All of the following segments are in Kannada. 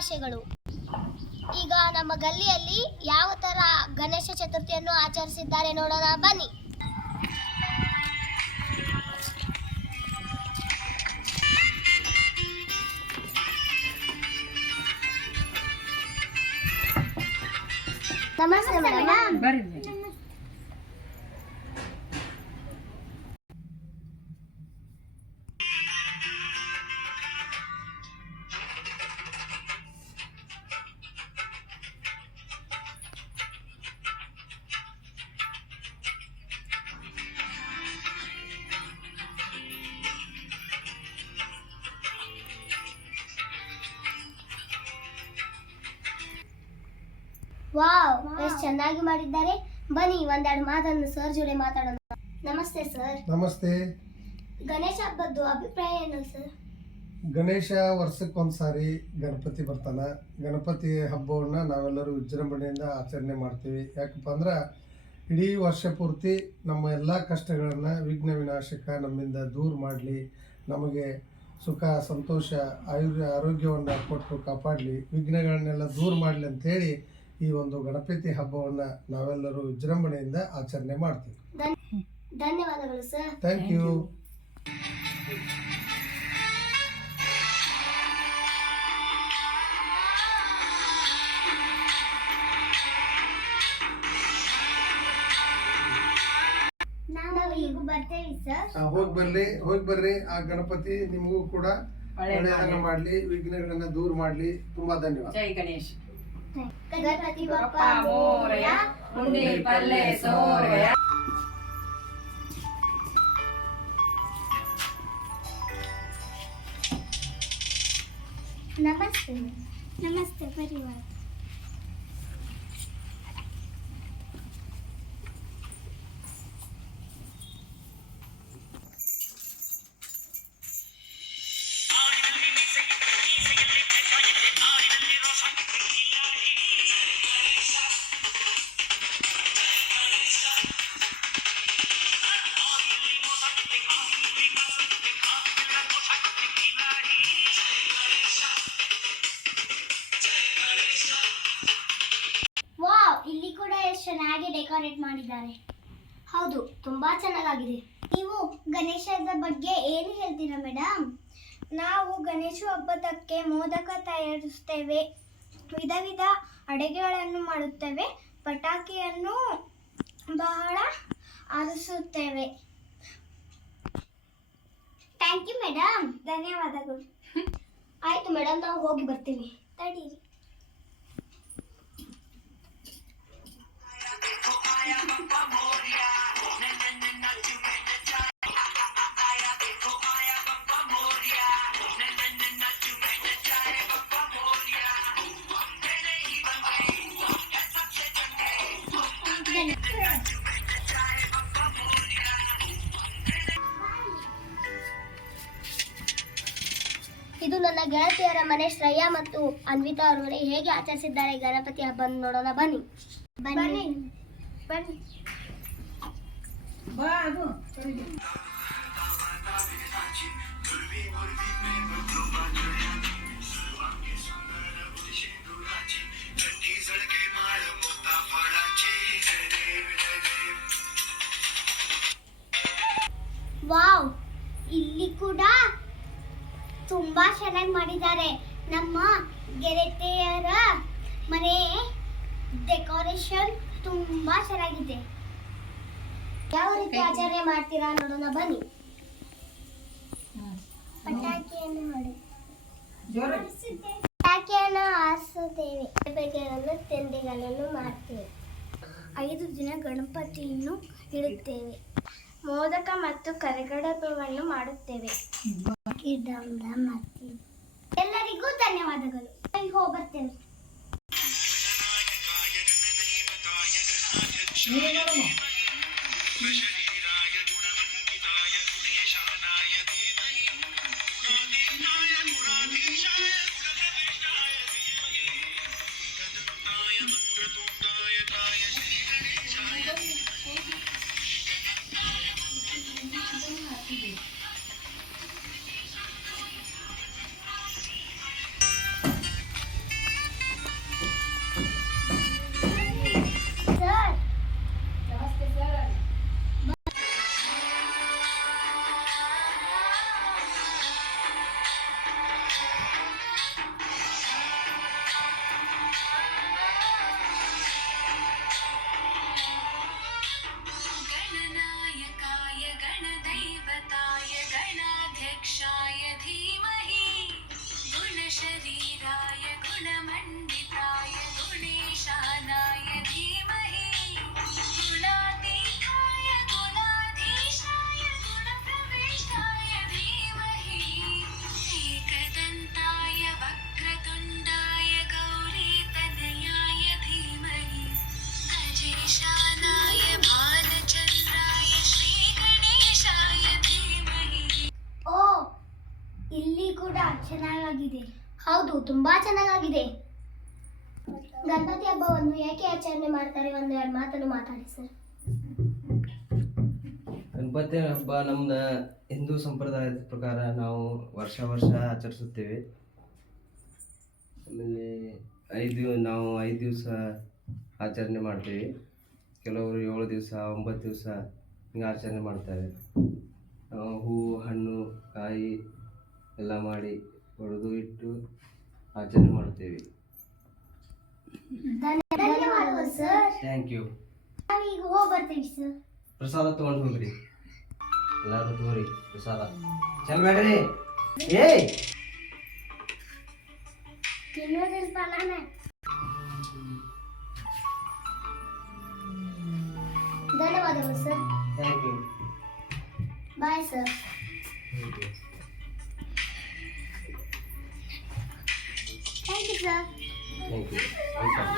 ಶುಭಾಶಯಗಳು. ಈಗ ನಮ್ಮ ಗಲ್ಲಿಯಲ್ಲಿ ಯಾವ ತರ ಗಣೇಶ ಚತುರ್ಥಿಯನ್ನು ಆಚರಿಸಿದ್ದಾರೆ ನೋಡೋಣ ಬನ್ನಿ. ನಮಸ್ತೆ ಮೇಡಮ್. ವಾವ್, ಎಷ್ಟು ಚೆನ್ನಾಗಿ ಮಾಡಿದ್ದಾರೆ. ಬನ್ನಿ ಒಂದೆರಡು ಮಾತನ್ನು ಸರ್ ಜೊತೆ ಮಾತಾಡೋಣ. ನಮಸ್ತೆ ಸರ್. ನಮಸ್ತೆ. ಗಣೇಶ ಹಬ್ಬದ್ದು ಅಭಿಪ್ರಾಯ ಏನು ಸರ್? ಗಣೇಶ ವರ್ಷಕ್ಕೊಂದ್ಸಾರಿ ಗಣಪತಿ ಬರ್ತಾನ. ಗಣಪತಿ ಹಬ್ಬವನ್ನು ನಾವೆಲ್ಲರೂ ವಿಜೃಂಭಣೆಯಿಂದ ಆಚರಣೆ ಮಾಡ್ತೀವಿ. ಯಾಕಪ್ಪ ಅಂದ್ರೆ ಇಡೀ ವರ್ಷ ಪೂರ್ತಿ ನಮ್ಮ ಎಲ್ಲ ಕಷ್ಟಗಳನ್ನು ವಿಘ್ನ ವಿನಾಶಕ ನಮ್ಮಿಂದ ದೂರ ಮಾಡಲಿ, ನಮಗೆ ಸುಖ ಸಂತೋಷ ಆರೋಗ್ಯವನ್ನು ಕೊಟ್ಟು ಕಾಪಾಡಲಿ, ವಿಘ್ನಗಳನ್ನೆಲ್ಲ ದೂರ ಮಾಡಲಿ ಅಂಥೇಳಿ ಈ ಒಂದು ಗಣಪತಿ ಹಬ್ಬವನ್ನು ನಾವೆಲ್ಲರೂ ವಿಜೃಂಭಣೆಯಿಂದ ಆಚರಣೆ ಮಾಡ್ತೀವಿ. ಧನ್ಯವಾದಗಳು ಸರ್. Thank you. ನಾವು ಈಗ ಬರ್ತೇವೆ ಸರ್. ಹೋಗಿ ಬರ್ರಿ. ಆ ಗಣಪತಿ ನಿಮಗೂ ಕೂಡ ಒಳ್ಳೆಯದನ್ನ ಮಾಡಲಿ, ವಿಘ್ನಗಳನ್ನ ದೂರ ಮಾಡಲಿ. ತುಂಬಾ ಧನ್ಯವಾದ. ಜೈ ಗಣೇಶ್. ಗಣಪತಿ ಬಪ್ಪ ಮೋರಯ, ಉಂಡಿ ಪಲ್ಲೆ ಸೋರಯ. ನಮಸ್ತೆ. ನಮಸ್ತೆ ಪರಿವಾರ. ಇಲ್ಲಿ ಕೂಡ ಎಷ್ಟು ಚೆನ್ನಾಗಿ ಡೆಕೋರೇಟ್ ಮಾಡಿದ್ದಾರೆ. ಹೌದು, ತುಂಬಾ ಚೆನ್ನಾಗಿದೆ. ನೀವು ಗಣೇಶದ ಬಗ್ಗೆ ಏನು ಹೇಳ್ತೀರಾ ಮೇಡಮ್? ನಾವು ಗಣೇಶ ಹಬ್ಬದಕ್ಕೆ ಮೋದಕ ತಯಾರಿಸುತ್ತೇವೆ, ವಿಧ ವಿಧ ಅಡುಗೆಗಳನ್ನು ಮಾಡುತ್ತೇವೆ, ಪಟಾಕಿಯನ್ನು ಬಹಳ ಆರಿಸುತ್ತೇವೆ. Thank you madam. ಧನ್ಯವಾದಗಳು. ಆಯ್ತು ಮೇಡಮ್, ನಾವು ಹೋಗಿ ಬರ್ತೀವಿ. ತಡೀರಿ. ಇದು ನನ್ನ ಗೆಳತಿಯರ ಮನೆ ಶ್ರೇಯಾ ಮತ್ತು ಅನ್ವಿತಾ ಅವರು ಹೇಗೆ ಆಚರಿಸಿದ್ದಾರೆ ಗಣಪತಿ ಹಬ್ಬ ನೋಡೋಣ ಬನ್ನಿ. ಬನ್ನಿ ಬನ್ನಿ. ವಾವ್, ಇಲ್ಲಿ ಕೂಡ ತುಂಬಾ ಚೆನ್ನಾಗಿ ಮಾಡಿದ್ದಾರೆ. ನಮ್ಮ ಗೆಳತಿಯರ ಮನೆ ಡೆಕೋರೇಷನ್ ತುಂಬಾ ಚೆನ್ನಾಗಿದೆ. ಯಾವ ರೀತಿ ಆಚರಣೆ ಮಾಡ್ತೀರಾ ನೋಡೋಣ ಬನ್ನಿ. ಪಟಾಕಿಯನ್ನು ಆರಿಸುತ್ತೇವೆ, ತಿಂಡಿಗಳನ್ನು ಮಾಡ್ತೇವೆ. 5 ದಿನ ಗಣಪತಿಯನ್ನು ಇಡುತ್ತೇವೆ. ಮೋದಕ ಮತ್ತು ಕರಗಡಬವನ್ನು ಮಾಡುತ್ತೇವೆ. ಎಲ್ಲರಿಗೂ ಧನ್ಯವಾದಗಳು. ಹೋಗಿ ಬರ್ತೇವೆ. ಚೆನ್ನಾಗಿದೆ. ಹೌದು, ತುಂಬಾ ಚೆನ್ನಾಗಿದೆ. ಗಣಪತಿ ಹಬ್ಬವನ್ನು ಏಕೆ ಆಚರಣೆ ಮಾಡ್ತಾರೆ? ಒಂದು ಎರಡು ಮಾತನ್ನು ಮಾತಾಡಿ ಸರ್. ಗಣಪತಿ ಹಬ್ಬ ನಮ್ದು ಹಿಂದೂ ಸಂಪ್ರದಾಯದ ಪ್ರಕಾರ ನಾವು ವರ್ಷ ಆಚರಿಸುತ್ತೇವೆ. ಆಮೇಲೆ ನಾವು 5 ದಿವಸ ಆಚರಣೆ ಮಾಡ್ತೀವಿ. ಕೆಲವರು 7 ದಿವಸ 9 ದಿವಸ ಹಿಂಗೆ ಆಚರಣೆ ಮಾಡ್ತಾರೆ. ಹೂವು ಹಣ್ಣು ಕಾಯಿ ಎಲ್ಲ ಮಾಡಿ ಹೊಡೆದು ಇಟ್ಟು ಆಚರಣೆ ಮಾಡ್ತೇವೆ. ಧನ್ಯವಾದಗಳು ಸರ್. Thank you. ನಾವೀಗ ಹೋಗಿ ಬರ್ತೀವಿ ಸರ್. ಪ್ರಸಾದ ತೊಗೊಂಡು ಹೋಗ್ರಿ, ಎಲ್ಲರೂ ತಗೋರಿ ಪ್ರಸಾದ. ಚಲ್ಬೇಡ್ರಿ, ಏಯ್ ತಿನ್ನೋದಿಲ್ಪ ನಾನು. ಧನ್ಯವಾದಗಳು sir. Thank you. Bye sir. Thank you sir. Thank you. Welcome.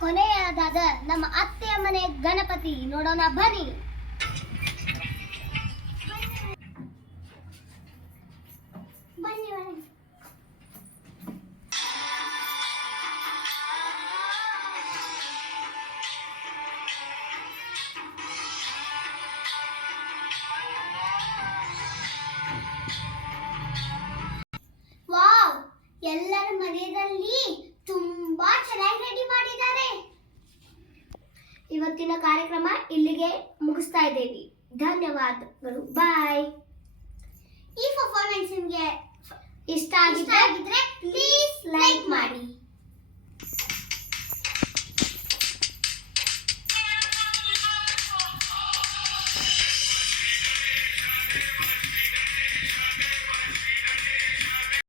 ಕೊನೆಯದಾದ ನಮ್ಮ ಅತ್ತೆಯ ಮನೆ ಗಣಪತಿ ನೋಡೋಣ ಬನ್ನಿ. ಬನ್ನಿ ಬನ್ನಿ. ವಾವ್, ಎಲ್ಲರ ಮನೆಯಲ್ಲಿ ತುಂಬಾ ಚೆನ್ನಾಗಿ ರೆಡಿ ಮಾಡಿದ್ದಾರೆ. ಇವತ್ತಿನ ಕಾರ್ಯಕ್ರಮ ಇಲ್ಲಿಗೆ ಮುಗಿಸ್ತಾ ಇದ್ದೇವೆ. ಧನ್ಯವಾದಗಳು. ಬಾಯ್. ಈ ಪರ್ಫಾರ್ಮೆನ್ಸ್ ನಿಮಗೆ ಇಷ್ಟ ಆಗಿದ್ರೆ ಪ್ಲೀಸ್ ಲೈಕ್ ಮಾಡಿ.